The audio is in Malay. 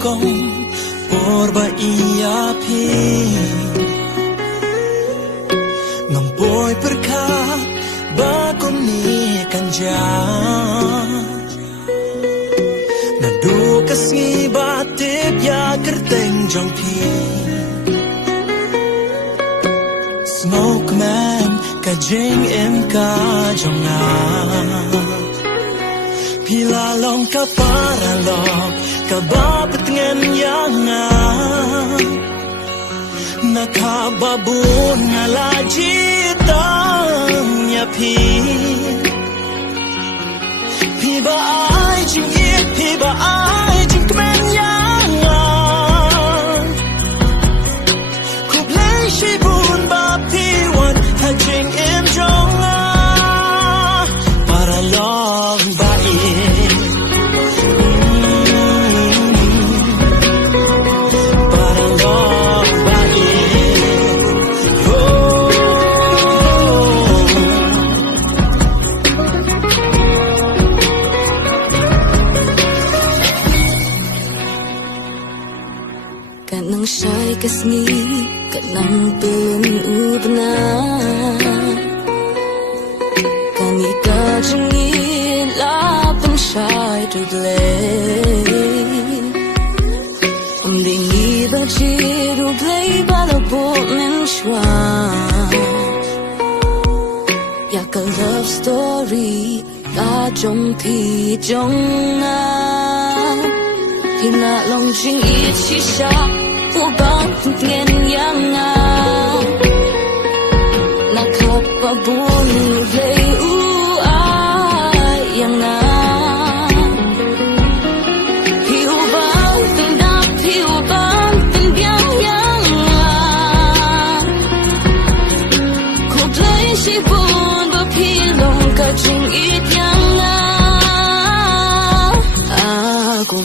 kong porba iya pi Ngampoy perka bagong ni kanja Nadukas ngibatip ya kerteng jong pi Smoke man kajing em ka jong na Pilalong ka paralong kababat ngen yang nga Nakababun nga lajitang niya pi Piba ay jing it, piba ay jing kmen yang nga Kublay shibun ba piwan hajing im jong nga Paralong ba Kanang siya'y kasni, kanang tulun na Kanita jangi, laban siya'y dublay Umdingi ba chi dublay, balabo men shuan Yaka love story, ka jong pi jong na Hina long jing it shisha ubang ngien yang nga Nakapabun lay yang nga Hiubang pindak hiubang pinbyang yang nga Kublay sibun bapilong ka jing it yang nga Aku